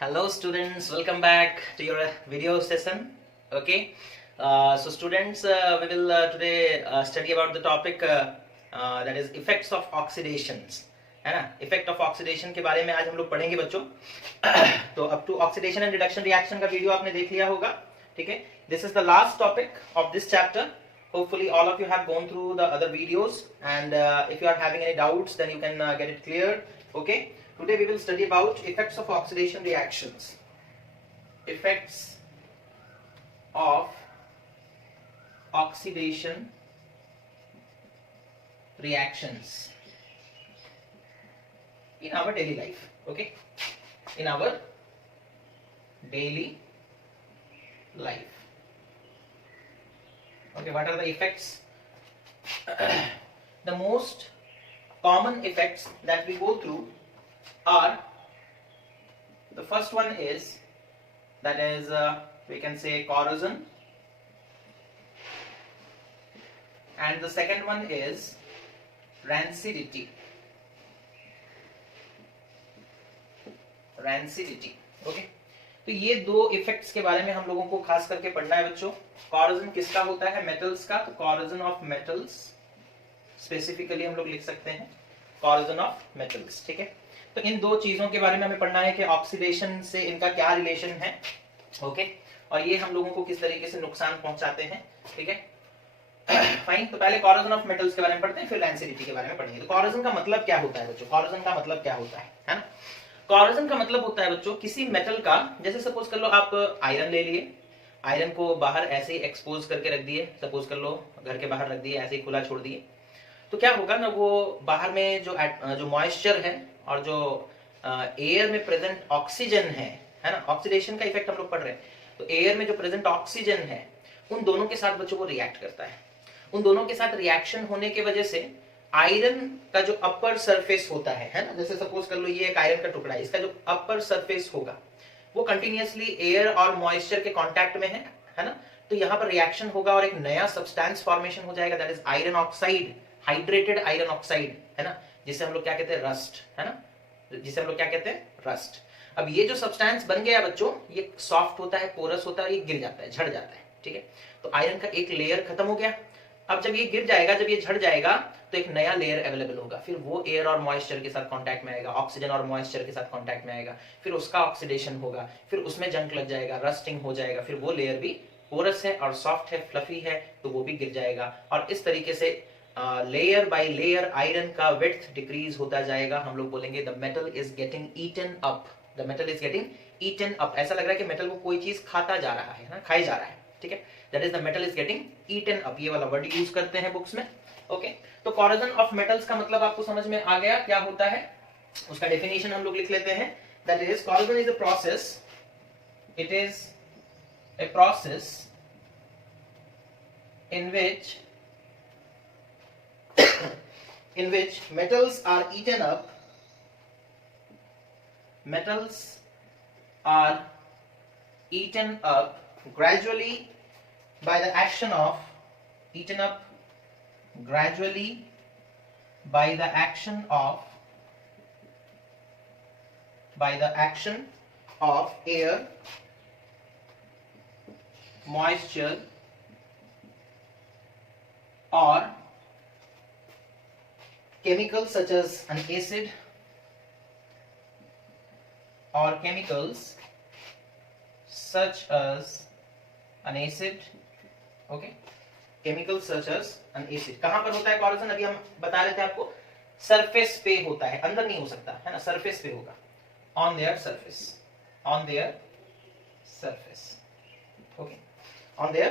Hello students, welcome back to your video session. Okay, so students, we will today study about the topic that is effects of oxidations, है ना. Effect of oxidation के बारे में आज हम लोग पढ़ेंगे बच्चों. तो up to oxidation and reduction reaction का वीडियो आपने देख लिया होगा. ठीक है, this is the last topic of this chapter. Hopefully all of you have gone through the other videos, and if you are having any doubts then you can get it clear. Okay, today we will study about effects of oxidation reactions. Effects of oxidation reactions in our daily life. Okay, in our daily life. Okay, what are the effects? The most common effects that we go through are, the first one is, that is we can say corrosion, and the second one is rancidity. Okay, तो ये दो effects के बारे में हम लोगों को खास करके पढ़ना है बच्चों. कॉरोजन किसका होता है? मेटल्स का. तो कॉरोजन ऑफ मेटल्स स्पेसिफिकली हम लोग लिख सकते हैं कॉरोजन ऑफ मेटल्स. ठीक है, तो इन दो चीजों के बारे में हमें पढ़ना है कि ऑक्सीडेशन से इनका क्या रिलेशन है. ओके, और ये हम लोगों को किस तरीके से नुकसान पहुंचाते हैं. ठीक है, फाइन. तो पहले कॉरोजन ऑफ मेटल्स के बारे में पढ़ते हैं, फिर रैंसिडिटी के बारे में पढ़ेंगे. तो कॉरोजन का मतलब क्या होता है बच्चों? कॉरोजन का मतलब क्या होता है ना? कॉरोजन का मतलब होता है बच्चों किसी मेटल का, जैसे सपोज कर लो आप आयरन ले लिए, आयरन को बाहर ऐसे ही एक्सपोज करके रख दिए, सपोज कर लो घर के बाहर रख दिए, ऐसे ही खुला छोड़ दिए, तो क्या होगा ना, वो बाहर में जो मॉइस्चर है और जो एयर में प्रेजेंट ऑक्सीजन है ना, ऑक्सीडेशन का इफेक्ट हम लोग पढ़ रहे हैं. तो एयर में जो प्रेजेंट ऑक्सीजन है उन दोनों के साथ बच्चों को रिएक्ट करता है. उन दोनों के साथ रिएक्शन होने की वजह से आयरन का जो अपर सरफेस होता है ना, जैसे सपोज कर लो ये एक आयरन का टुकड़ा है, इसका जो अपर सरफेस होगा वो कंटिन्यूअसली एयर और मॉइस्चर के कांटेक्ट में है ना. तो यहाँ पर रिएक्शन होगा और एक नया सब्सटेंस फॉर्मेशन हो जाएगा, that is iron oxide, hydrated iron oxide, है ना, जिसे हम लोग क्या कहते हैं? रस्ट, है ना, जिसे हम लोग क्या कहते हैं? रस्ट. अब ये जो सब्सटेंस बन गया बच्चों, ये सॉफ्ट होता है, पोरस होता है, ये गिर जाता है, झड़ जाता है. ठीक है, तो आयरन का एक लेयर खत्म हो गया. अब जब ये गिर जाएगा, जब ये झड़ जाएगा, तो एक नया लेयर अवेलेबल होगा. फिर वो एयर और मॉइस्चर के साथ कांटेक्ट में आएगा, ऑक्सीजन और मॉइस्चर के साथ कांटेक्ट में आएगा, फिर उसका ऑक्सीडेशन होगा, फिर उसमें जंक लग जाएगा, रस्टिंग हो जाएगा, फिर वो लेयर भी पोरस है और सॉफ्ट है, फ्लफी है, तो वो भी गिर जाएगा. और इस तरीके से लेयर बाय लेयर आयरन का विड्थ डिक्रीज होता जाएगा. हम लोग बोलेंगे the metal is getting eaten up, the metal is getting eaten up. ऐसा लग रहा है कि मेटल को कोई चीज खाता जा रहा है ना, खाई जा रहा है. ठीक है, that is the metal is getting eaten up. ये वाला वर्ड यूज करते हैं बुक्स में. ओके, तो कॉरोजन ऑफ मेटल्स का मतलब आपको समझ में आ गया क्या होता है? उसका डेफिनेशन हम लोग लिख लेते हैं, that is corrosion is a process, it is a process in which metals are eaten up, metals are eaten up gradually by the action of, eaten up gradually by the action of air, moisture or chemicals such as an acid, or chemicals such as an acid. Okay, chemicals such as an acid. कहां पर होता है corrosion? अभी हम बता रहे थे आपको, सरफेस पे होता है, अंदर नहीं हो सकता है ना, सरफेस पे होगा, on their surface, on their surface. Okay, on their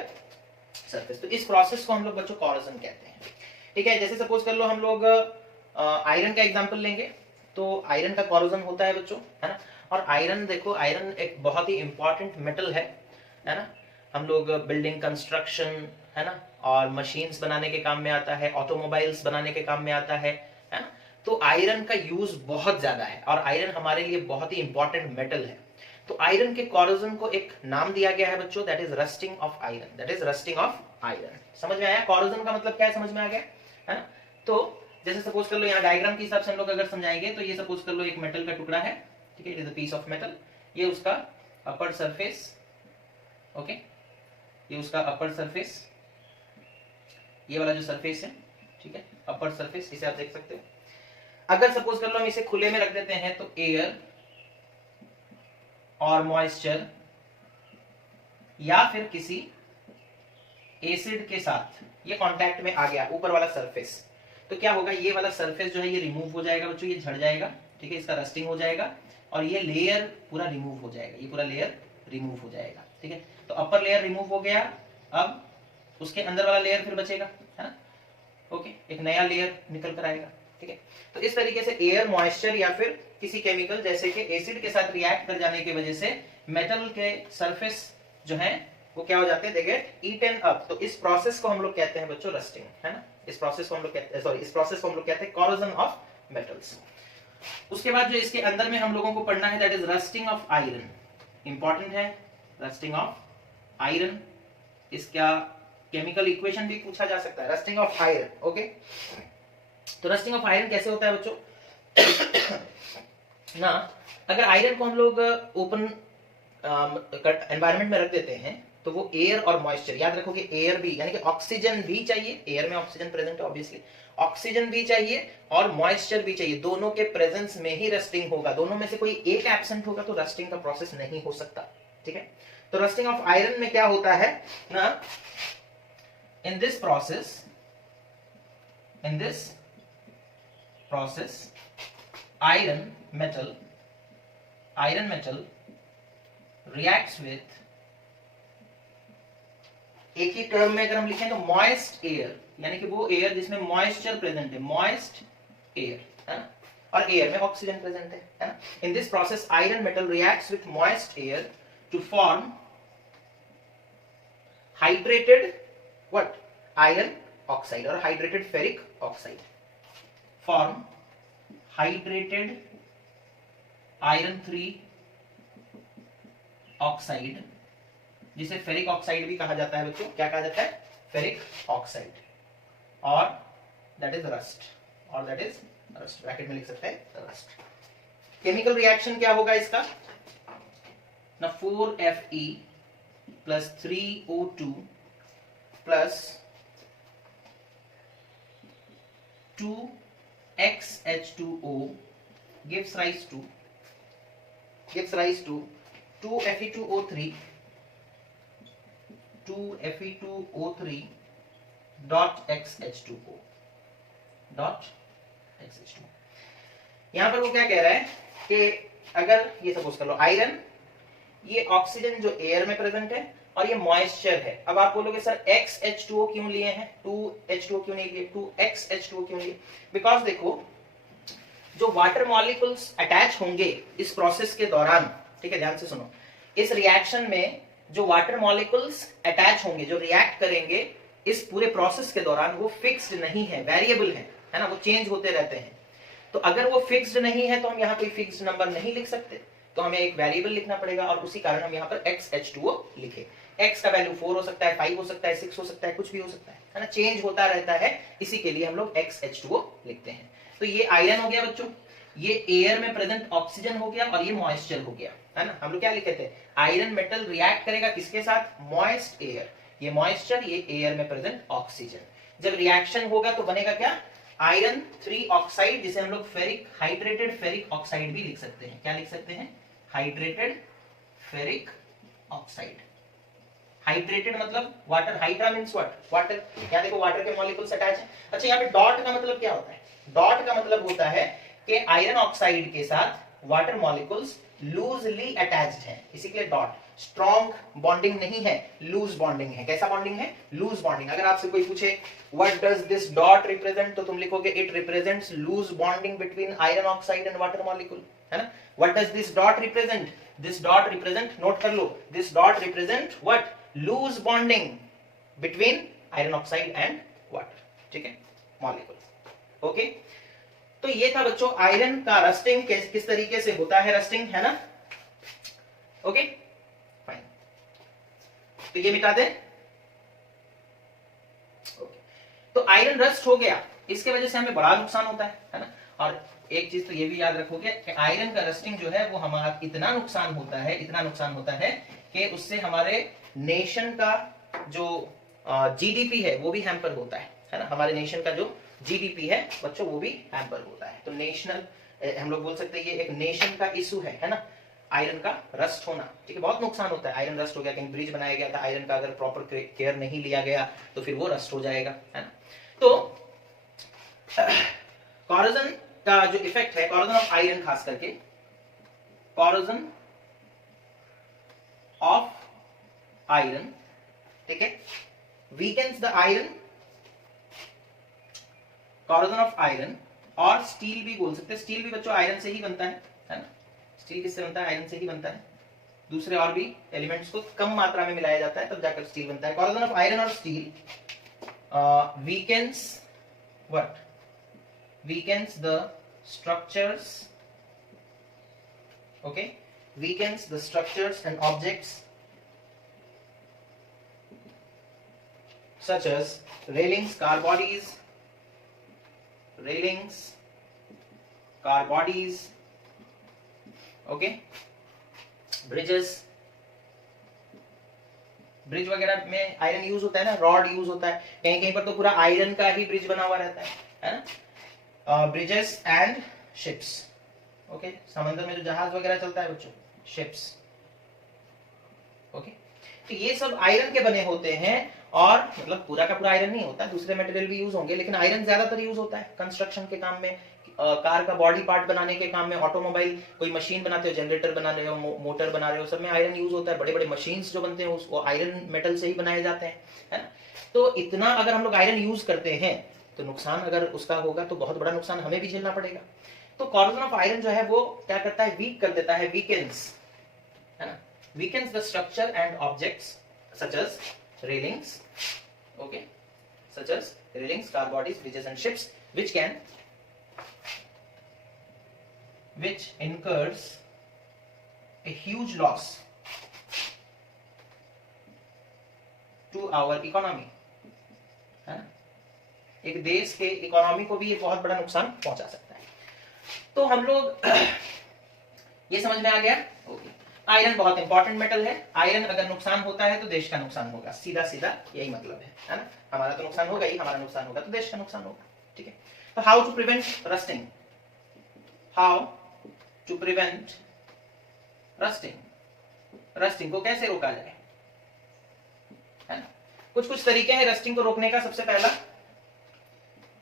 surface. तो इस प्रोसेस को हम लोग बच्चों कॉरोजन कहते हैं. ठीक है, जैसे सपोज कर लो हम लोग आयरन का एग्जांपल लेंगे, तो आयरन का कॉरोजन होता है बच्चों, है ना. और आयरन देखो, आयरन एक बहुत ही इंपॉर्टेंट मेटल है ना. हम लोग बिल्डिंग कंस्ट्रक्शन, है ना, और मशीन्स बनाने के काम में आता है, ऑटोमोबाइल्स बनाने के काम में आता है ना. तो आयरन का यूज बहुत ज्यादा है और आयरन हमारे लिए बहुत ही इंपॉर्टेंट मेटल है. तो आयरन के कॉरोजन को एक नाम दिया गया है बच्चों, that is rusting of iron, that is rusting of iron. समझ में आया? कॉरोजन का मतलब क्या है, समझ में आ गया है ना. तो जैसे सपोज कर लो यहाँ डायग्राम के हिसाब से हम लोग अगर समझाएंगे, तो ये सपोज कर लो एक मेटल का टुकड़ा है, ठीक है, it is a piece of metal. ये उसका अपर सरफेस, ओके, ये उसका अपर सरफेस, ये वाला जो सरफेस है, ठीक है, अपर सरफेस, इसे आप देख सकते हो। अगर सपोज कर लो हम इसे खुले में रख देते हैं तो एयर और मॉइस्चर या फिर किसी एसिड के साथ ये कांटेक्ट में आ गया, ऊपर वाला सरफेस, तो क्या होगा, ये वाला सरफेस जो है ये रिमूव हो जाएगा बच्चों, ये झड़ जाएगा, ठीक है, इसका रस्टिंग हो जाएगा और ये लेयर पूरा रिमूव हो जाएगा, ये पूरा लेयर रिमूव हो जाएगा, ठीक है। तो अपर लेयर रिमूव हो गया, अब उसके अंदर वाला लेयर फिर बचेगा, है ना, ओके, एक नया लेयर निकल कर आएगा, ठीक है। तो इस तरीके से एयर, मॉइस्चर या फिर किसी केमिकल जैसे कि एसिड के साथ रिएक्ट कर जाने की वजह से मेटल के सरफेस जो है वो क्या हो जाते हैं, दे गेट ईटन अप। तो इस प्रोसेस को हम लोग कहते हैं बच्चों रस्टिंग, है ना, इस प्रोसेस को हम लोग कहते हैं, सॉरी, इस प्रोसेस को हम लोग कहते हैं कॉरोजन ऑफ मेटल्स। उसके बाद जो इसके अंदर में हम लोगों को पढ़ना है that is rusting of iron, important है, रस्टिंग ऑफ आयरन। इसका केमिकल इक्वेशन भी पूछा जा सकता है, रस्टिंग ऑफ आयरन, ओके। तो रस्टिंग ऑफ आयरन कैसे होता है बच्चों ना, अगर आयरन को हम लोग ओपन एनवायरनमेंट में रख देते हैं तो वो एयर और मॉइस्चर, याद रखोगे एयर भी यानी कि ऑक्सीजन भी चाहिए, एयर में ऑक्सीजन प्रेजेंट है ऑब्वियसली, ऑक्सीजन भी चाहिए और मॉइस्चर भी चाहिए, दोनों के प्रेजेंस में ही रस्टिंग होगा, दोनों में से कोई एक एब्सेंट होगा तो रस्टिंग का प्रोसेस नहीं हो सकता, ठीक है। तो रस्टिंग ऑफ आयरन में क्या होता है ना, in this process iron metal reacts with, एक ही टर्म में अगर हम लिखें तो मॉइस्ट एयर, यानी कि वो एयर जिसमें मॉइस्चर प्रेजेंट है, मॉइस्ट एयर, है ना, और एयर में ऑक्सीजन प्रेजेंट है ना। In this process iron metal reacts with moist air to form hydrated what, iron oxide और hydrated ferric oxide, form hydrated iron 3 oxide, जिसे फेरिक ऑक्साइड भी कहा जाता है बच्चों, क्या कहा जाता है, फेरिक ऑक्साइड, और दैट इज रस्ट, ब्रैकेट में लिख सकते हैं रस्ट। केमिकल रिएक्शन क्या होगा इसका ना, 4Fe plus 3O2 plus 2XH2O gives rise to 2Fe2O3 dot XH2O dot XH2O। यहां पर वो क्या कह रहा है कि अगर ये सपोज कर लो आयरन, ये ऑक्सीजन जो एयर में प्रेजेंट है और ये मॉइस्चर है। अब आप बोलोगे सर XH2O क्यों लिए हैं, 2H2O क्यों नहीं लिए, 2XH2O क्यों लिए, बिकॉज देखो जो वाटर मॉलिक्यूल्स अटैच होंगे इस प्रोसेस के दौरान, ठीक है, ध्यान से सुनो, इस रिएक्शन में जो वाटर मॉलिक्यूल्स अटैच होंगे, जो रिएक्ट करेंगे इस पूरे प्रोसेस के दौरान, वो फिक्स्ड नहीं है, वेरिएबल है ना, वो चेंज होते रहते हैं। तो अगर वो फिक्स्ड नहीं है तो हम यहाँ कोई फिक्स्ड नंबर नहीं लिख सकते, तो हमें एक वेरिएबल लिखना पड़ेगा और उसी कारण हम यहाँ पर XH2O लिखे। X का वैल्यू 4 हो सकता है, 5 हो सकता है, 6 हो सकता है, कुछ भी हो सकता है ना, चेंज होता रहता है, इसी के लिए हम लोग XH2O लिखते हैं। तो ये आयरन हो गया बच्चों, ये एयर में प्रेजेंट ऑक्सीजन हो गया और ये मॉइस्चर हो गया, है ना। हम लोग क्या लिखे थे, आयरन मेटल रिएक्ट करेगा किसके साथ, मॉइस्ट एयर, ये मॉइस्चर, ये एयर में प्रेजेंट ऑक्सीजन। जब रिएक्शन होगा तो बनेगा क्या, आयरन 3 ऑक्साइड, जिसे हम लोग फेरिक, हाइड्रेटेड फेरिक ऑक्साइड भी लिख सकते हैं। क्या लिख सकते हैं, हाइड्रेटेड फेरिक ऑक्साइड। हाइड्रेटेड मतलब water, hydra means what, water, यहां देखो वाटर के मॉलिक्यूल्स अटैच है। अच्छा यहाँ पे डॉट का मतलब क्या होता है, डॉट का मतलब होता है कि आयरन ऑक्साइड के साथ वाटर मॉलिक्यूल्स लूजली अटैच्ड हैं, इसी के लिए डॉट। स्ट्रॉन्ग बॉन्डिंग नहीं है, लूज बॉन्डिंग है। कैसा बॉन्डिंग है, लूज बॉन्डिंग। अगर आपसे कोई पूछे what does this dot represent, तो तुम लिखोगे it represents loose bonding between iron oxide and water molecule, है ना। What does this dot represent, this dot represent, note कर लो, this dot represent what, loose bonding between iron oxide and water, ठीक है, molecule. Okay, तो ये था बच्चों आयरन का रस्टिंग, किस तरीके से होता है रस्टिंग, है ना। ओके फाइन, तो ये मिटा दें। ओके, तो आयरन रस्ट हो गया, इसके वजह से हमें बड़ा नुकसान होता है ना। और एक चीज तो ये भी याद रखोगे कि आयरन का रस्टिंग जो है वो हमारा इतना नुकसान होता है कि उससे हमारे नेशन का जो जीडीपी है वो भी हैम्पर होता है ना। हमारे नेशन का जो जीडीपी है बच्चों वो भी हैम्पर होता है। तो नेशनल हम लोग बोल सकते हैं ये एक नेशन का इशू है ना, आयरन का रस्ट होना। ठीक है, बहुत नुकसान होता है। आयरन रस्ट हो गया, कहीं ब्रिज बनाया गया था, आयरन का अगर प्रॉपर केयर नहीं लिया गया तो फिर वो रस्ट हो जाएगा, है ना। तो कॉरोजन का जो इफेक्ट है, कॉरोजन ऑफ आयरन, खास करके कॉरोजन ऑफ आयरन, ठीक है, weakens the iron, corrosion of iron, और स्टील भी बोल सकते हैं। स्टील भी बच्चों आयरन से ही बनता है ना। स्टील किससे बनता है? आयरन से ही बनता है। दूसरे और भी एलिमेंट्स को कम मात्रा में मिलाया जाता है तब जाकर स्टील बनता है। कॉरोजन ऑफ आयरन और steel weakens what? Weakens the structures, okay, weakens the structures and objects such as railings, car bodies, okay, bridges, bridge वगैरह में आयरन यूज होता है ना, रॉड यूज होता है, कहीं कहीं पर तो पूरा आयरन का ही ब्रिज बना हुआ रहता है ना। ब्रिजेस एंड शिप्स, ओके, समंदर में जो जहाज वगैरह चलता है बच्चों, शिप्स, ओके। तो ये सब आयरन के बने होते हैं, और मतलब पूरा का पूरा आयरन नहीं होता, दूसरे मटेरियल भी यूज होंगे, लेकिन आयरन ज्यादातर यूज होता है कंस्ट्रक्शन के काम में, कार का बॉडी पार्ट बनाने के काम में, ऑटोमोबाइल कोई मशीन बनाते हो, जनरेटर बना रहे हो, मोटर बना रहे हो, सब में आयरन यूज होता है। बड़े बड़े मशीन्स जो बनते हैं उसको आयरन मेटल से ही बनाए जाते हैं, है ना। तो इतना अगर हम लोग आयरन यूज करते हैं तो नुकसान अगर उसका होगा तो बहुत बड़ा नुकसान हमें भी झेलना पड़ेगा। तो कॉरोजन ऑफ आयरन जो है वो क्या करता है? वीक कर देता है, वीकेंस, है ना, weakens the structure and objects such as railings, okay, such as railings, car bodies, bridges and ships, which incurs a huge loss to our economy, है ना। एक देश के इकोनॉमी को भी ये बहुत बड़ा नुकसान पहुंचा सकता है। तो हम लोग ये समझ में आ गया, ओके। आयरन बहुत इंपॉर्टेंट मेटल है, आयरन अगर नुकसान होता है तो देश का नुकसान होगा, सीधा सीधा यही मतलब है ना। हमारा तो नुकसान होगा ही, हमारा नुकसान होगा तो देश का नुकसान होगा, ठीक है। तो how to prevent rusting, how to prevent rusting, rusting को कैसे रोका जाए, है ना। कुछ कुछ तरीके हैं रस्टिंग को रोकने का। सबसे पहला,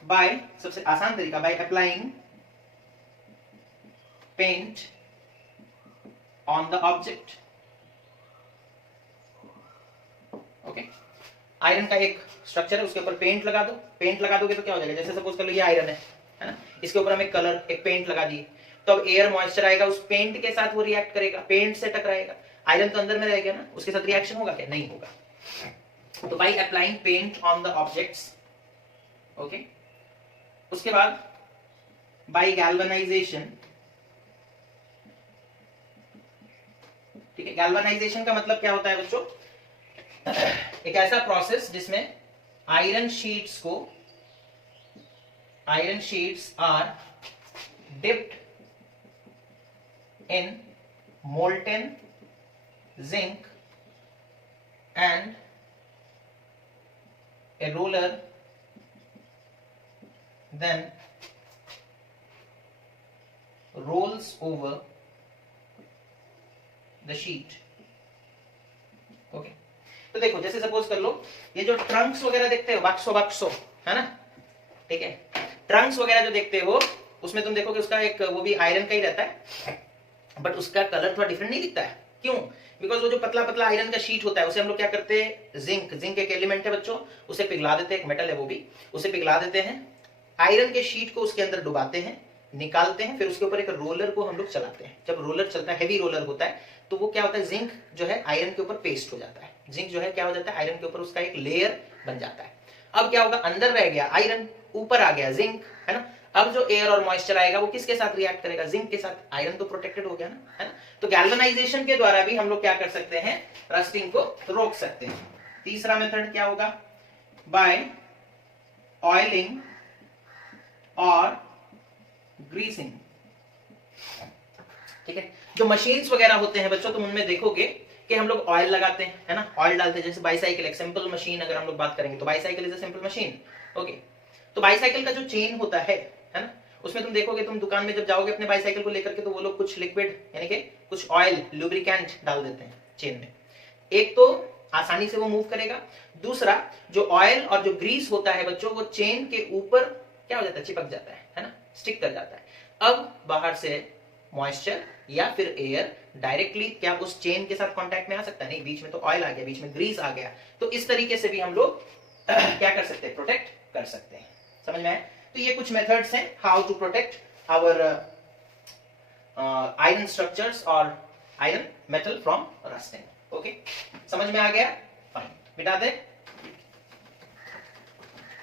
बाय, सबसे आसान तरीका, by applying paint on the object, okay. Iron का एक स्ट्रक्चर है, उसके ऊपर पेंट लगा दो। पेंट लगा दोगे तो क्या हो जाएगा? जैसे सपोज कर लो ये आयरन है ना, इसके ऊपर हम एक कलर, एक पेंट लगा दिए, तो अब एयर मॉइस्चर आएगा, उस पेंट के साथ वो रिएक्ट करेगा, पेंट से टकराएगा, आयरन तो अंदर में रहेगा ना, उसके साथ रिएक्शन होगा क्या? नहीं होगा। तो by applying paint on the objects, okay. उसके बाद बाय गैल्वेनाइजेशन, ठीक है। गैल्वेनाइजेशन का मतलब क्या होता है बच्चों? एक ऐसा प्रोसेस जिसमें iron sheets are dipped in molten zinc and a roller then rolls over the sheet, okay. तो देखो, जैसे सपोज कर लो ये जो ट्रंक्स वगैरह देखते हो, बक्सो, है ना, ठीक है। ट्रंक्स वगैरह जो देखते हो उसमें तुम देखोगे उसका एक वो भी आयरन का ही रहता है, बट उसका कलर थोड़ा डिफरेंट नहीं दिखता है। क्यों? बिकॉज वो जो पतला पतला आयरन का शीट होता है उसे हम लोग क्या करते हैं, जिंक एक एलिमेंट है बच्चों, उसे पिघला देते हैं, एक मेटल है वो भी, उसे पिघला देते हैं, आयरन के शीट को उसके अंदर डुबाते हैं, निकालते हैं, फिर उसके ऊपर एक रोलर को हम लोग चलाते हैं। जब रोलर चलता है, हेवी रोलर होता है, तो वो क्या होता है, जिंक जो है आयरन के ऊपर पेस्ट हो जाता है। जिंक जो है क्या हो जाता है, आयरन के ऊपर उसका एक लेयर बन जाता है। अब क्या होगा, अंदर रह गया आयरन, ऊपर आ गया जिंक, है ना। अब जो एयर और मॉइस्चर आएगा वो किसके साथ रिएक्ट करेगा, जिंक के साथ। आयरन तो प्रोटेक्टेड हो गया ना, है ना। तो गैल्वेनाइजेशन के द्वारा भी हम लोग क्या कर सकते हैं, रस्टिंग को रोक सकते हैं। तीसरा मेथड क्या होगा, बाय ऑयलिंग और ग्रीसिंग, ठीक है। जो मशीन्स वगैरह होते हैं बच्चों, तुम उनमें देखोगे कि हम लोग ऑयल लगाते हैं, है ना, ऑयल डालते हैं। जैसे बाईसाइकिल एक सिंपल मशीन अगर हम लोग बात करेंगे तो bicycle is a simple machine, okay. तो बाईसाइकिल का जो चेन होता है ना, उसमें तुम देखोगे, तुम दुकान में जब जाओगे अपने बाईसाइकिल को लेकर के, तो वो लोग कुछ लिक्विड यानी कि कुछ ऑयल लुब्रिकेंट डाल देते हैं चेन में। एक तो आसानी से वो मूव करेगा, दूसरा जो ऑयल और जो ग्रीस होता है बच्चों, वो चेन के ऊपर क्या हो जाता है, चिपक जाता है ना, स्टिक कर जाता है। अब बाहर से मॉइस्चर या फिर एयर डायरेक्टली क्या उस चेन के साथ कांटेक्ट में आ सकता है? नहीं, बीच में तो ऑयल आ गया, बीच में ग्रीस आ गया। तो इस तरीके से भी हम लोग क्या कर सकते हैं, प्रोटेक्ट कर सकते हैं। समझ में आया? तो ये कुछ मेथड्स हैं how to protect our iron structures और iron metal from rusting. Okay, समझ में आ गया? फाइन, मिटा दे।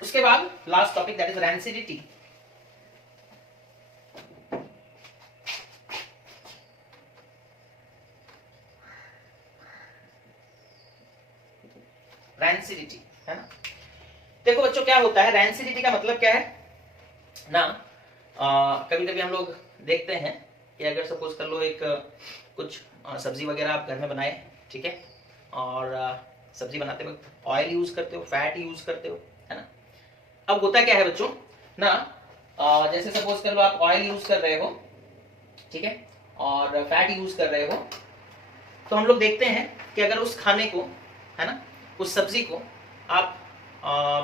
उसके बाद last topic that is rancidity. Rancidity, है ना। देखो बच्चों, क्या होता है रैंसिडिटी का मतलब क्या है ना, कभी कभी हम लोग देखते हैं कि अगर सपोज कर लो एक कुछ सब्जी वगैरह आप घर में बनाए, ठीक है, और सब्जी बनाते वक्त ऑयल यूज करते हो, फैट यूज करते हो, है ना। अब होता क्या है बच्चों ना, जैसे सपोज कर लो आप ऑयल यूज कर रहे हो, ठीक है, और फैट यूज कर रहे हो, तो हम लोग देखते हैं कि अगर उस खाने को, है ना, उस सब्जी को आप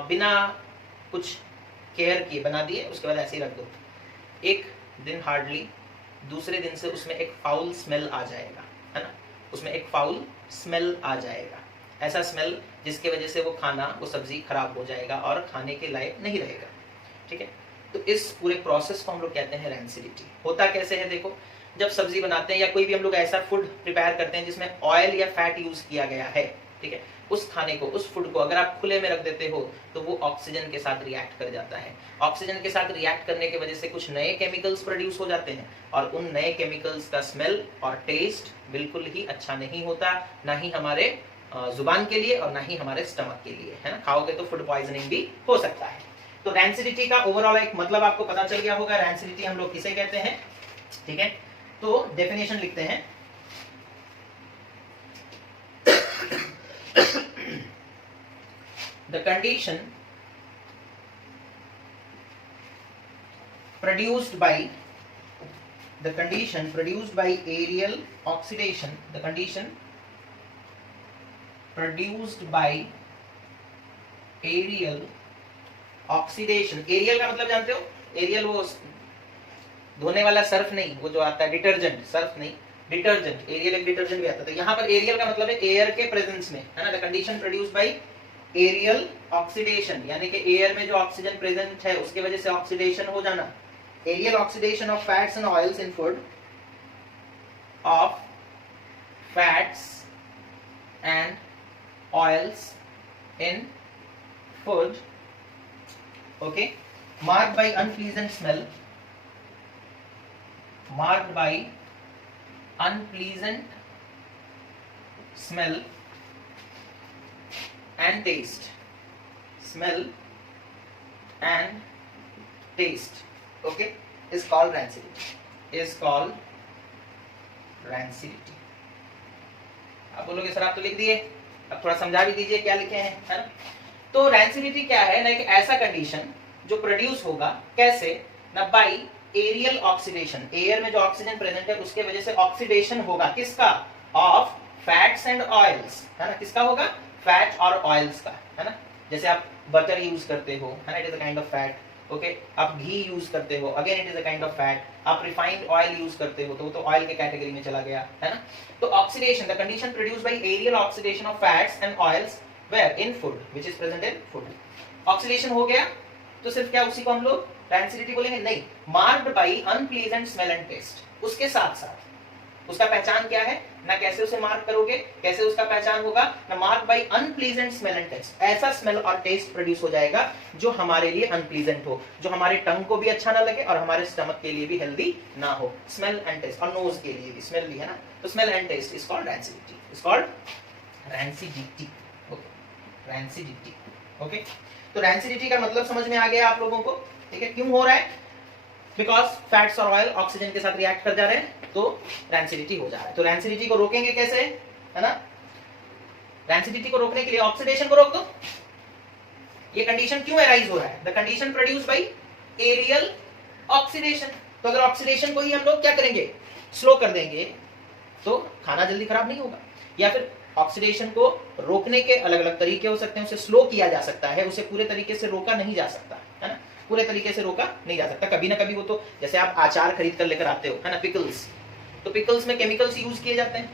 बिना कुछ केयर किए बना दिए, उसके बाद ऐसे ही रख दो, एक दिन हार्डली, दूसरे दिन से उसमें एक फाउल स्मेल आ जाएगा, है ना, उसमें एक फाउल स्मेल आ जाएगा, ऐसा स्मेल जिसके वजह से वो खाना, वो सब्जी खराब हो जाएगा और खाने के लायक नहीं रहेगा, ठीक है। तो इस पूरे प्रोसेस को हम लोग कहते हैं रैंसिडिटी। होता कैसे है, देखो, जब सब्जी बनाते हैं या कोई भी हम लोग ऐसा फूड प्रिपेयर करते हैं जिसमें ऑयल या फैट यूज किया गया है, ठीक है, उस खाने को, उस फूड को अगर आप खुले में रख देते हो तो वो ऑक्सीजन के साथ रिएक्ट कर जाता है। ऑक्सीजन के साथ रिएक्ट करने की वजह से कुछ नए केमिकल्स प्रोड्यूस हो जाते हैं और उन नए केमिकल्स का स्मेल और टेस्ट बिल्कुल ही अच्छा नहीं होता, ना ही हमारे जुबान के लिए और ना ही हमारे स्टमक के लिए, है ना। खाओगे तो फूड पॉइजनिंग भी हो सकता है। तो रैंसिडिटी का ओवरऑल एक मतलब आपको पता चल गया होगा, रैंसिडिटी हम लोग किसे कहते हैं, ठीक है। तो डेफिनेशन लिखते हैं, the condition produced by aerial oxidation, the condition produced by aerial oxidation, aerial का मतलब जानते हो, एरियल वो धोने वाला सर्फ नहीं, वो जो आता है डिटर्जेंट, सर्फ नहीं, डिटर्जेंट, एरियल एक डिटर्जेंट भी आता है। यहाँ पर एरियल का मतलब है एयर के प्रेजेंस में, है ना। The condition produced by aerial oxidation, यानी कि एयर में जो ऑक्सीजन प्रेजेंट है उसके वजह से ऑक्सीडेशन हो जाना। Aerial oxidation of fats and oils in food, of fats and oils in food, okay, marked by unpleasant smell, marked by unpleasant smell and taste, smell and taste, okay, is called rancidity, is called rancidity। आप बोलोगे sir आप तो लिख दिए, अब थोड़ा समझा भी दीजिए क्या लिखे हैं, है ना। तो रैंसिडिटी क्या है ना, एक ऐसा कंडीशन जो प्रोड्यूस होगा, कैसे ना, बाई एरियल ऑक्सीडेशन, एयर में जो ऑक्सीजन प्रेजेंट है उसके वजह से ऑक्सीडेशन होगा, किसका, ऑफ फैट्स एंड ऑयल्स, है ना, किसका होगा, फैट और ऑयल्स का, है ना। जैसे आप बटर यूज करते हो, है ना, it is a kind of fat, okay, आप घी यूज करते हो, again it is a kind of fat, आप रिफाइंड ऑयल यूज करते हो तो वो तो ऑयल के कैटेगरी में चला गया, है ना। तो oxidation, the condition produced by aerial oxidation of fats and oils where in food which is present in food. Oxidation हो गया तो सिर्फ क्या उसी को हम लोग रैंसिडिटी बोलेंगे? नहीं, marked by unpleasant smell and taste. उसके साथ साथ उसका पहचान क्या है ना, कैसे उसे मार्क करोगे, कैसे उसका पहचान होगा ना, marked by unpleasant smell and taste, ऐसा स्मेल और टेस्ट प्रोड्यूस हो जाएगा जो हमारे लिए अनप्लीजेंट हो, जो हमारे टंग को भी अच्छा ना लगे और हमारे स्टमक के लिए भी हेल्दी ना हो। स्मेल एंड टेस्ट, और नोज के लिए भी, स्मेल भी है ना, तो smell and taste is called rancidity, is called rancidity, okay, rancidity, okay. तो रैंसिडिटी का मतलब समझ में आ गया आप लोगों को, ठीक है। क्यों हो रहा है, बिकॉज फैट्स और ऑयल ऑक्सीजन के साथ रिएक्ट कर जा रहे हैं तो रैंसिडिटी हो जा रहा है। तो रैंसिडिटी को रोकेंगे कैसे, है ना? रैंसिडिटी को रोकने के लिए ऑक्सीडेशन को रोक दो। ये कंडीशन क्यों अराइज हो रहा है? The condition produced by aerial oxidation. तो अगर ऑक्सीडेशन को ही हम लोग क्या करेंगे, स्लो कर देंगे, तो खाना जल्दी खराब नहीं होगा। या फिर ऑक्सीडेशन को रोकने के अलग अलग तरीके हो सकते हैं, उसे स्लो किया जा सकता है, उसे पूरे तरीके से रोका नहीं जा सकता, है ना? पूरे तरीके से रोका नहीं जा सकता। कभी ना कभी वो तो, जैसे आप अचार खरीद कर लेकर आते हो, है ना, पिकल्स, तो पिकल्स में केमिकल्स यूज किए जाते हैं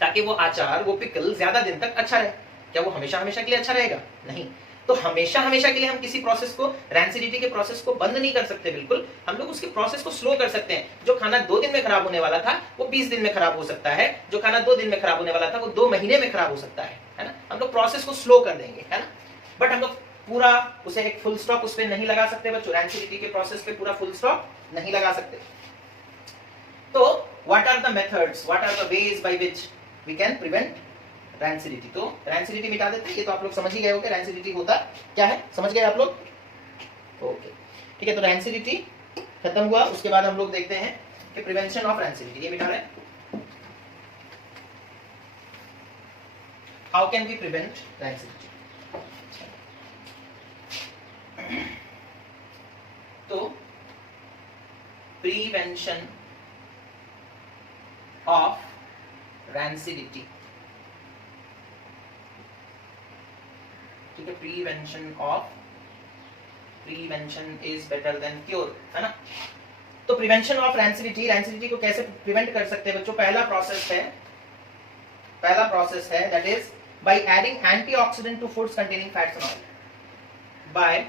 ताकि वो अचार, वो पिकल ज्यादा दिन तक अच्छा रहे। क्या वो हमेशा हमेशा के लिए अच्छा रहेगा? नहीं। तो हमेशा हमेशा के लिए हम किसी प्रोसेस को, रैंसिडिटी के प्रोसेस को बंद नहीं कर सकते बिल्कुल, हम लोग उसके प्रोसेस को स्लो कर सकते हैं। जो खाना 2 दिन में खराब होने वाला था वो 20 दिन में खराब हो सकता है, जो खाना 2 दिन में खराब होने वाला था वो 2 महीने में खराब हो सकता है ना? हम लोग प्रोसेस को स्लो कर देंगे, है ना? बट हम लोग पूरा उसे एक फुल स्टॉप उस पे नहीं लगा सकते बच्चों, रैंसिडिटी के प्रोसेस पे पूरा फुल स्टॉप नहीं लगा सकते। तो what are the methods, what are the ways by which we can prevent rancidity? तो रैंसिडिटी मिटा देते हैं, ये तो आप लोग समझ ही गए होंगे रैंसिडिटी होता क्या है, समझ गए आप लोग? ओके, ठीक है। तो रैंसिडिटी खत्म हुआ, उसके बाद हम लोग देखते हैं कि प्रिवेंशन ऑफ रैंसिडिटी, ये मिटा रहे हैं। How can we prevent rancidity? तो प्रिवेंशन ऑफ रैंसिडिटी, ठीक है, prevention is better than cure, है ना? तो प्रिवेंशन ऑफ रैंसिडिटी, रैंसिडिटी को कैसे प्रिवेंट कर सकते हैं बच्चों? पहला प्रोसेस है that is by adding antioxidant to foods containing fats and oil.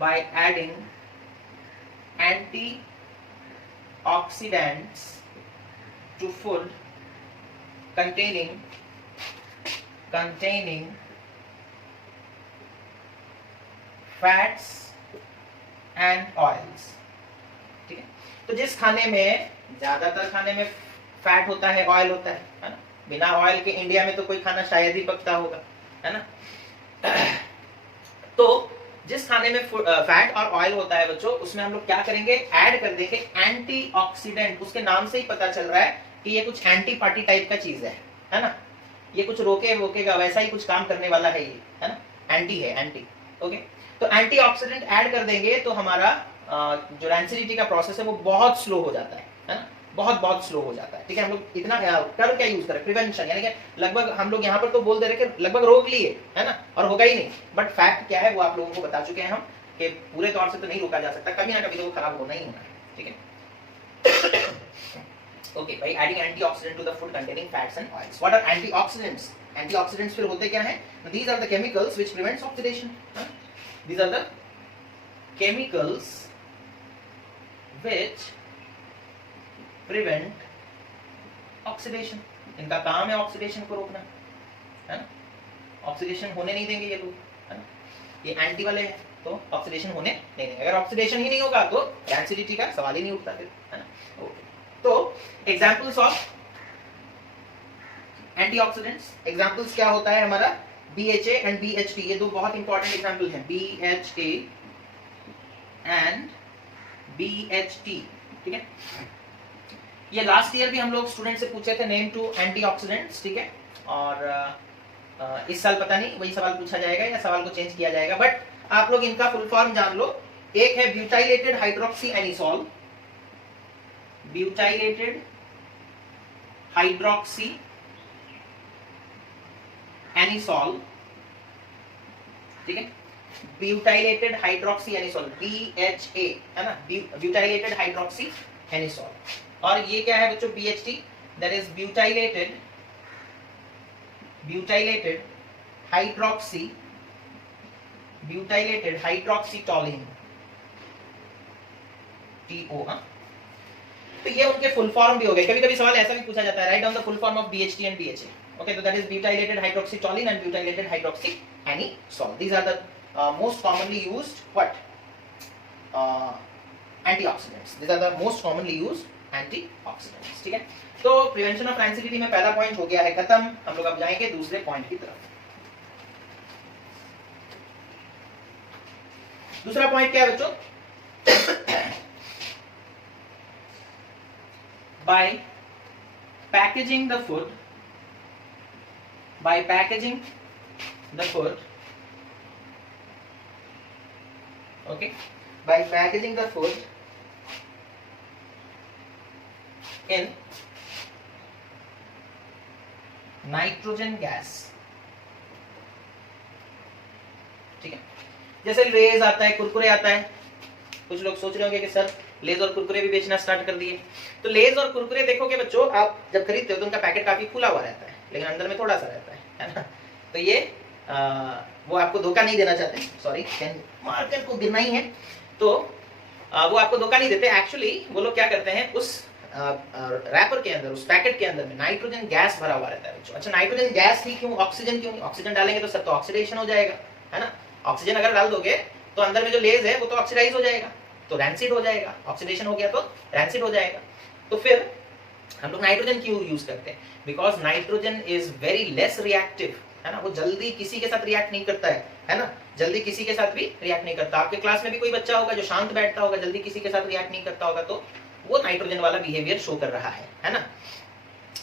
by adding antioxidants to food containing fats and oils, ठीक है? तो जिस खाने में, ज्यादातर खाने में फैट होता है, ऑयल होता है ना? बिना ऑयल के इंडिया में तो कोई खाना शायद ही पकता होगा, है ना? तो जिस खाने में फैट और ऑयल होता है बच्चों, उसमें हम लोग क्या करेंगे, ऐड कर देंगे एंटीऑक्सीडेंट। उसके नाम से ही पता चल रहा है कि ये कुछ एंटी पार्टी टाइप का चीज है ना? ये कुछ रोकेगा, वैसा ही कुछ काम करने वाला है ये, है ना? एंटी है, एंटी, ओके। तो एंटीऑक्सीडेंट ऐड कर देंगे तो हमारा जो रैंसिडिटी का प्रोसेस है वो बहुत स्लो हो जाता है ना? बहुत स्लो हो जाता है, ठीक है? हम लोग इतना टर्म क्या यूज करें, प्रिवेंशन, यानी कि लगभग हम लोग यहाँ पर तो बोल दे रहे कि लगभग रोक लिए, है ना? और होगा ही नहीं, बट फैक्ट क्या है वो आप लोगों को बता चुके हैं हम कि पूरे तौर से तो नहीं रोका जा सकता, कभी ना कभी तो खराब होना ही होना है, ठीक है? Okay, by adding antioxidant to the food containing fats and oils. What are antioxidants? Antioxidants फिर होते क्या है? These are the chemicals which prevents oxidation, these are the chemicals which prevent oxidation. इनका काम है ऑक्सीडेशन को रोकना, है ना? ऑक्सीडेशन होने नहीं देंगे ये लोग, है ना? ये एंटी वाले हैं तो ऑक्सीडेशन होने नहीं देंगे। अगर ऑक्सीडेशन ही नहीं होगा तो रैंसिडिटी का सवाल ही नहीं उठता फिर, है ना? ओके, तो एग्जांपल्स ऑफ एंटीऑक्सीडेंट्स, एग्जांपल्स क्या होता है हमारा? BHA एंड BHT, ये दो बहुत इंपॉर्टेंट एग्जांपल हैं, BHA एंड BHT, ठीक है? ये लास्ट ईयर भी हम लोग स्टूडेंट से पूछे थे, नेम टू एंटीऑक्सीडेंट्स, ठीक है? और इस साल पता नहीं वही सवाल पूछा जाएगा या सवाल को चेंज किया जाएगा, बट आप लोग इनका फुल फॉर्म जान लो। एक है butylated hydroxy anisole, butylated hydroxy anisole, ठीक है? ब्यूटाइलेटेड हाइड्रोक्सी एनिसॉल, BHA, है ना? Butylated hydroxy anisole. और ये क्या है बच्चों? BHT, that is butylated hydroxytoluene, TO, हाँ? तो ये उनके फुल फॉर्म भी हो गए। कभी कभी सवाल ऐसा भी पूछा जाता है, write down the full form of BHT and BHA, okay? So that is butylated hydroxytoluene and butylated hydroxyanisole. These are the most commonly used antioxidants. These are the most commonly used antioxidants, ठीक है? तो prevention of rancidity में पहला point हो गया है खत्म। हम लोग अब जाएंगे दूसरे पॉइंट की तरफ। दूसरा पॉइंट क्या है बच्चों, by packaging the food, by packaging the food, okay, by packaging the food in nitrogen gas, ठीक है। जैसे लेज आता है, कुरकुरे आता है, कुछ लोग सोच रहे होंगे कि सर लेज और कुरकुरे भी बेचना स्टार्ट कर दिए। तो लेज और कुरकुरे देखोगे बच्चों, आप जब खरीदते हो तो उनका पैकेट काफी खुला हुआ रहता है, लेकिन अंदर में थोड़ा सा रहता है ना। तो ये वो आपको धोखा नहीं देना चाहते, सॉरी मार्केट को गिरना ही है, तो वो आपको धोखा नहीं देते। एक्चुअली वो लोग क्या करते हैं, उस रैपर के अंदर, उस पैकेट के अंदर में नाइट्रोजन गैस भरा हुआ रहता है बच्चों। अच्छा, नाइट्रोजन गैस ही क्यों, ऑक्सीजन क्यों नहीं? ऑक्सीजन डालेंगे तो सब तो ऑक्सीडेशन हो जाएगा, है ना। ऑक्सीजन अगर डाल दोगे तो अंदर में जो लेज है वो तो ऑक्सीडाइज हो जाएगा, तो रैंसिड हो जाएगा, ऑक्सीडेशन हो गया तो रैंसिड हो जाएगा। तो फिर हम लोग नाइट्रोजन क्यों यूज करते हैं? Because nitrogen is very less reactive, है ना। वो जल्दी किसी के साथ रिएक्ट नहीं करता है ना, जल्दी किसी के साथ भी रिएक्ट नहीं करता। आपके क्लास में भी कोई बच्चा होगा जो शांत बैठता होगा, जल्दी किसी के साथ रिएक्ट नहीं करता होगा, तो वो नाइट्रोजन वाला बिहेवियर शो कर रहा है ना।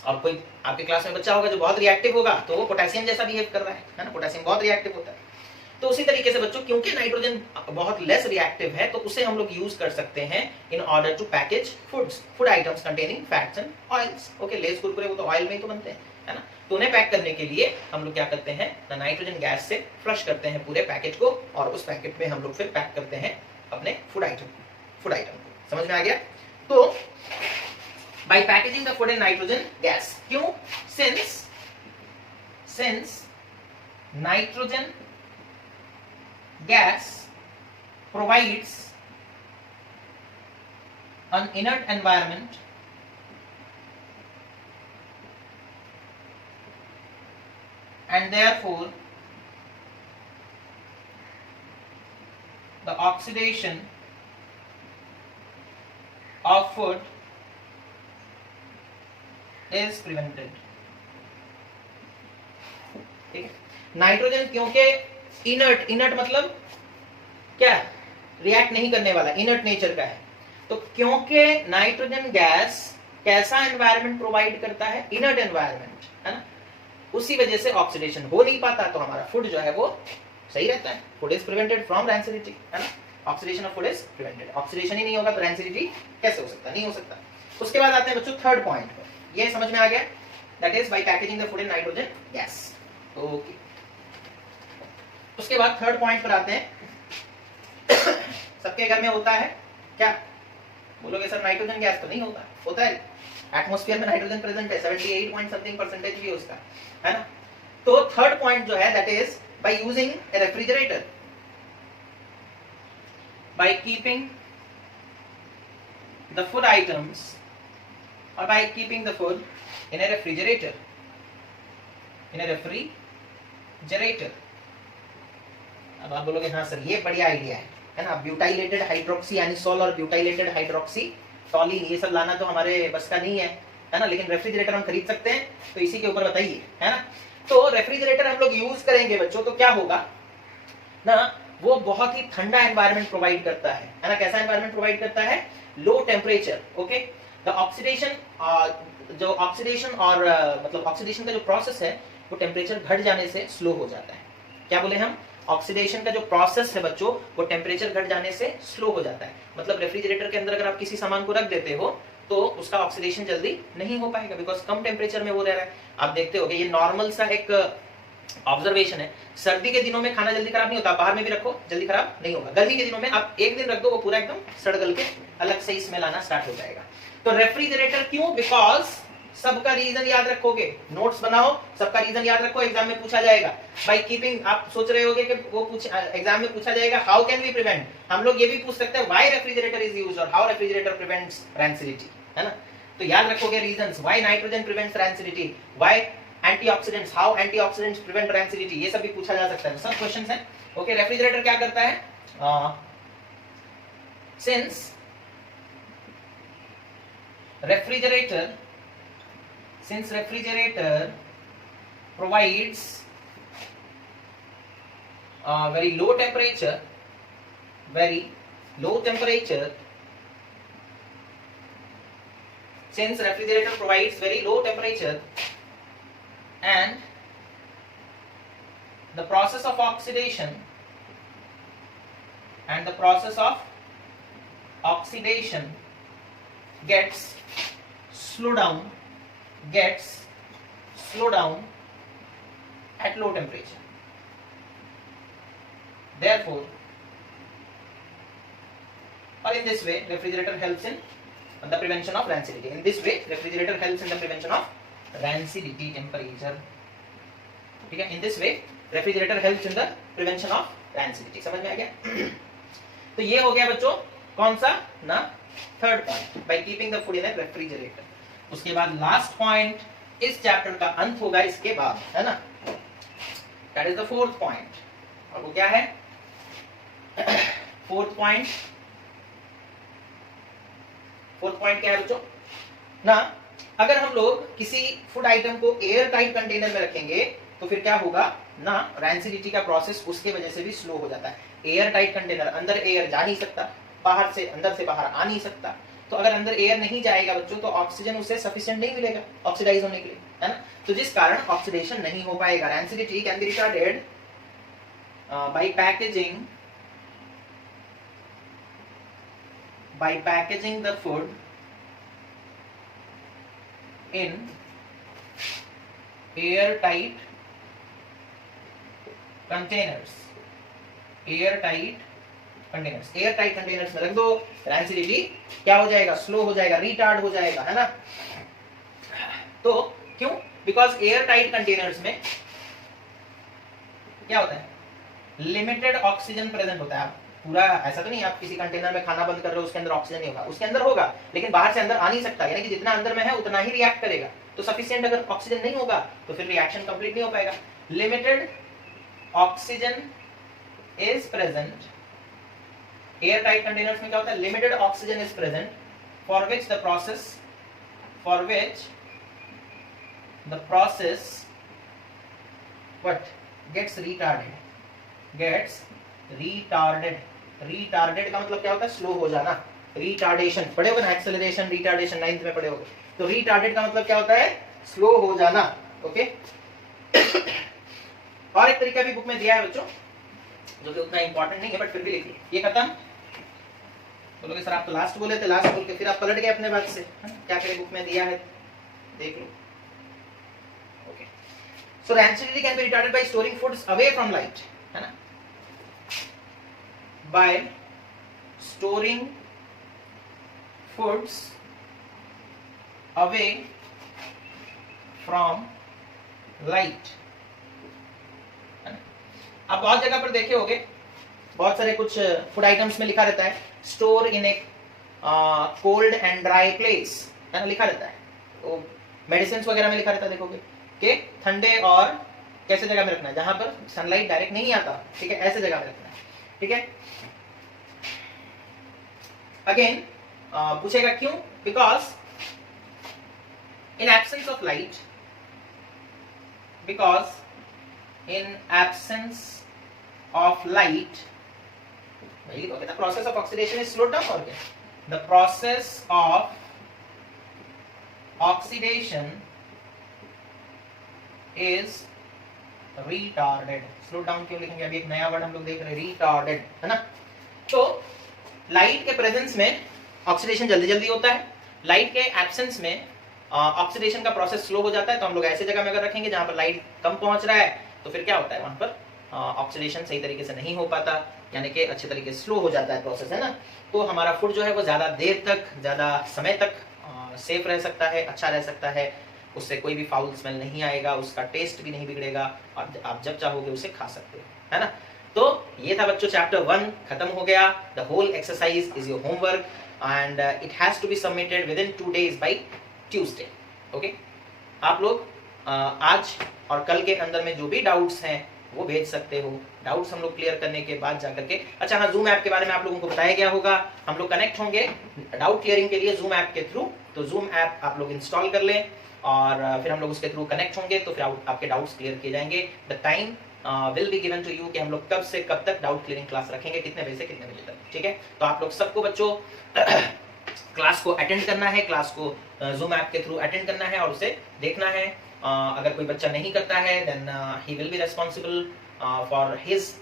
और कोई आपके क्लास में बच्चा होगा जो बहुत रिएक्टिव होगा, तो वो पोटेशियम जैसा बिहेव कर रहा है ना, पोटेशियम बहुत रिएक्टिव होता है। तो उसी तरीके से बच्चों, क्योंकि नाइट्रोजन बहुत लेस रिएक्टिव है, तो उसे हम लोग यूज कर सकते हैं in order to package foods, food items containing fats and oils. Okay, Lay's Kurkure वो तो ऑयल में ही तो बनते हैं, है ना। तो उन्हें पैक करने के लिए हम लोग क्या करते हैं, नाइट्रोजन गैस से फ्लश करते हैं पूरे पैकेज को, और उस पैकेट में हम लोग फिर पैक करते हैं अपने फूड आइटम को। समझ में आ गया? तो by packaging the food in nitrogen gas, क्यों? Since nitrogen gas provides an inert environment and therefore the oxidation of food is prevented। ठीक है, नाइट्रोजन क्योंकि इनर्ट मतलब क्या, रिएक्ट नहीं करने वाला, इनर्ट नेचर का है। तो क्योंकि नाइट्रोजन गैस कैसा एनवायरनमेंट प्रोवाइड करता है, इनर्ट एनवायरनमेंट, है ना, उसी वजह से ऑक्सीडेशन हो नहीं पाता, तो हमारा फूड जो है वो सही रहता है। Food is prevented from rancidity, है ना। Oxidation of food is prevented. Oxidation ही नहीं होगा तो रैंसिडिटी कैसे हो सकता? नहीं हो सकता। उसके बाद आते हैं बच्चों थर्ड पॉइंट पर, ये समझ में आ गया, that is bye packaging the food in nitrogen gas. Okay, उसके बाद थर्ड पॉइंट पर आते हैं। सबके घर में होता है क्या? बोलोगे सर नाइट्रोजन गैस तो नहीं होता, होता है। एटमॉस्फेयर में नाइट्रोजन प्रेजेंट है, 78 पॉइंट समथिंग परसेंटेज भी उसका, है ना। तो थर्ड पॉइंट जो है that is by using a refrigerator, by keeping the food items और by keeping the food in a refrigerator, अब आप बोलोगे हाँ सर ये बढ़िया आइडिया है ना। ब्यूटाइलेटेड हाइड्रोक्सी एनिसोल और ब्यूटाइलेटेड हाइड्रोक्सी टॉलिन, ये सब लाना तो हमारे बस का नहीं है ना, लेकिन रेफ्रिजरेटर हम खरीद सकते हैं, तो इसी के ऊपर बताइए, है ना। तो रेफ्रिजरेटर हम लोग यूज करेंगे बच्चों, तो क्या होगा ना, वो बहुत ही ठंडा एनवायरनमेंट प्रोवाइड करता है ना। कैसा एनवायरनमेंट प्रोवाइड करता है? Low temperature. Okay, the oxidation, जो ऑक्सीडेशन और मतलब ऑक्सीडेशन का जो प्रोसेस है वो टेम्परेचर घट जाने से स्लो हो जाता है। क्या बोले हम? ऑक्सीडेशन का जो प्रोसेस है बच्चों, वो टेम्परेचर घट जाने से स्लो हो जाता है। मतलब रेफ्रिजरेटर के अंदर अगर आप किसी सामान को रख देते हो तो उसका ऑक्सीडेशन जल्दी नहीं हो पाएगा, बिकॉज कम टेम्परेचर में वो रह रहा है। आप देखते हो कि ये नॉर्मल सा एक ऑब्जर्वेशन है। सर्दी के दिनों में खाना जल्दी खराब नहीं होता, बाहर में भी रखो जल्दी खराब नहीं होगा। गर्मी के दिनों में आप एक दिन रख दो, वो पूरा एकदम सड़गल के अलग से स्मेल आना स्टार्ट हो जाएगा। तो रेफ्रिजरेटर क्यों? बिकॉज सबका रीजन याद रखोगे, नोट्स बनाओ, सबका रीजन याद रखो, एग्जाम में पूछा जाएगा। बाय कीपिंग, आप सोच रहे होगे कि वो एग्जाम में पूछा जाएगा हाउ कैन वी प्रिवेंट, हम लोग ये भी पूछ सकते हैं व्हाई रेफ्रिजरेटर इज यूज्ड और हाउ रेफ्रिजरेटर प्रिवेंट्स रैंसिडिटी, है ना। तो याद रखोगे reasons, why nitrogen prevents rancidity, why antioxidants, how antioxidants prevent rancidity, ये सब भी पूछा जा सकता है, सब क्वेश्चंस हैं। ओके, रेफ्रिजरेटर क्या करता है? Since refrigerator provides very low temperature, very low temperature, since refrigerator provides very low temperature and the process of oxidation gets slow down at low temperature. Therefore, or in this way, refrigerator helps in the prevention of rancidity. In this way, refrigerator helps in the prevention of rancidity temperature. ठीक है? In this way, refrigerator helps in the prevention of rancidity. समझ में आ गया? तो ये हो गया बच्चों कौन सा ना third point, bye keeping the food in a refrigerator. उसके बाद लास्ट पॉइंट इस चैप्टर का अंत होगा इसके बाद, है ना? That is the fourth point. और वो क्या है? फोर्थ पॉइंट क्या है बच्चों ना? अगर हम लोग किसी फूड आइटम को एयर टाइट कंटेनर में रखेंगे तो फिर क्या होगा ना, रैंसिडिटी का प्रोसेस उसके वजह से भी स्लो हो जाता है. एयर टाइट कंटेनर, अंदर एयर जा नहीं सकता, बाहर से अंदर से बाहर आ नहीं सकता. तो अगर अंदर एयर नहीं जाएगा बच्चों तो ऑक्सीजन उसे सफिशिएंट नहीं मिलेगा ऑक्सीडाइज होने के लिए, है ना? तो जिस कारण ऑक्सीडेशन नहीं हो पाएगा. Rancidity can be retarded by packaging the food in airtight containers. Airtight containers में रख दो, रैंसिडिटी क्या हो जाएगा? स्लो हो जाएगा, रिटार्ड हो जाएगा, है ना? तो क्यों? बिकॉज एयरटाइट कंटेनर्स में क्या होता है? लिमिटेड ऑक्सीजन प्रेजेंट होता है. पूरा ऐसा तो नहीं आप किसी कंटेनर में खाना बंद कर रहे हो उसके अंदर ऑक्सीजन नहीं होगा, उसके अंदर होगा लेकिन बाहर से अंदर आ नहीं सकता, यानी कि जितना अंदर में है उतना ही रिएक्ट करेगा. तो सफिशिएंट अगर ऑक्सीजन नहीं होगा तो फिर रिएक्शन कंप्लीट नहीं हो पाएगा. Limited oxygen is present. Air tight containers में क्या होता है? Limited oxygen is present for which the process what gets retarded. Retarded का मतलब क्या होता है? स्लो हो जाना. रिटार्डेशन पढ़े होगे ना, एक्सेलरेशन, रिटार्डेशन 9th में पढ़े होगे. तो रिटार्डेड का मतलब क्या होता है? स्लो हो जाना. ओके. और एक तरीका भी बुक में दिया है बच्चों जो कि उतना इंपॉर्टेंट नहीं है बट फिर भी लिख लो. ये खत्म बोलोगे सर आप तो लास्ट बोले थे, लास्ट बोल के फिर आप पलट गए अपने बात से. क्या करे बुक में दिया है देख लो. Okay. So rancidity can be retarded by storing foods away from light, है ना? By storing foods away from light. आप बहुत जगह पर देखे होंगे, बहुत सारे कुछ फूड आइटम्स में लिखा रहता है store in A cold and dry place, है ना? लिखा रहता है. तो मेडिसिन वगैरह में लिखा रहता है देखोगे कि ठंडे और कैसे जगह में रखना है जहां पर सनलाइट डायरेक्ट नहीं आता. ठीक है, ऐसे जगह में रखना है. ठीक है. अगेन पूछेगा क्यों? Because in absence of light, the process of oxidation is slowed down. और क्या? The process of oxidation is retarded. Slow down क्यों लिखेंगे? अभी एक नया वर्ड हम लोग देख रहे हैं, रिटार्डेड, है ना? तो लाइट के प्रेजेंस में ऑक्सीडेशन जल्दी जल्दी होता है, लाइट के एब्सेंस में ऑक्सीडेशन का प्रोसेस स्लो हो जाता है. तो हम लोग ऐसे जगह में अगर रखेंगे जहां पर लाइट कम पहुंच रहा है तो फिर क्या होता है? वहां पर ऑक्सीडेशन सही तरीके से नहीं हो पाता, यानी कि अच्छे तरीके से स्लो हो जाता है प्रोसेस, है ना? तो हमारा फूड जो है वो ज्यादा देर तक, ज्यादा समय तक सेफ रह सकता है, अच्छा रह सकता है. उससे कोई भी फाउल स्मेल नहीं आएगा, उसका टेस्ट भी नहीं बिगड़ेगा और आप जब चाहोगे उसे खा सकते हो, है ना? तो ये था बच्चों चैप्टर 1 खत्म हो गया. The whole exercise is your homework and it has to be submitted within 2 days by Tuesday. Okay. आप लोग आज और कल के अंदर में जो भी डाउट्स हैं वो भेज सकते हो. डाउट्स हम लोग क्लियर करने के बाद जाकर के, अच्छा हाँ, जूम ऐप के बारे में आप लोगों को बताया गया होगा. हम लोग कनेक्ट होंगे डाउट क्लियरिंग के लिए जूम ऐप के थ्रू. तो जूम ऐप आप लोग इंस्टॉल कर लें और फिर हम लोग उसके थ्रू कनेक्ट होंगे तो फिर आपके डाउट्स क्लियर किए जाएंगे. The time will be given to you कि हम लोग कब से कब तक डाउट क्लियरिंग क्लास रखेंगे, कितने बजे से कितने बजे तक, ठीक है। तो आप लोग सबको बच्चों क्लास को अटेंड करना है, क्लास को जूम ऐप के थ्रू अटेंड करना है और उसे देखना है। अगर कोई बच्चा नहीं करता है then he will be responsible for his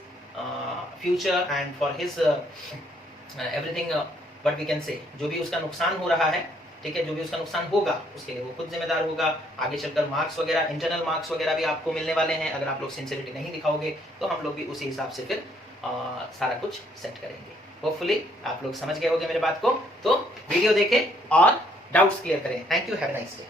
future and for his everything what we can say, जो भी उसका नुकसान हो रहा है, ठीक है, जो भी उसका नुकसान होगा उसके लिए वो खुद जिम्मेदार होगा। आगे चलकर मार्क्स वगैरह, इंटरनल मार्क्स वगैरह भी आपको मिलने वाले हैं, अगर आप लोग सिंसियरिटी नहीं दिखाओगे तो हम लोग भी उसी हिसाब से फिर सारा कुछ सेट करेंगे। होपफुली आप लोग समझ गए होंगे मेरे बात को, तो वीडियो देखें और डाउट्स क्लियर करें। Thank you, have a nice day.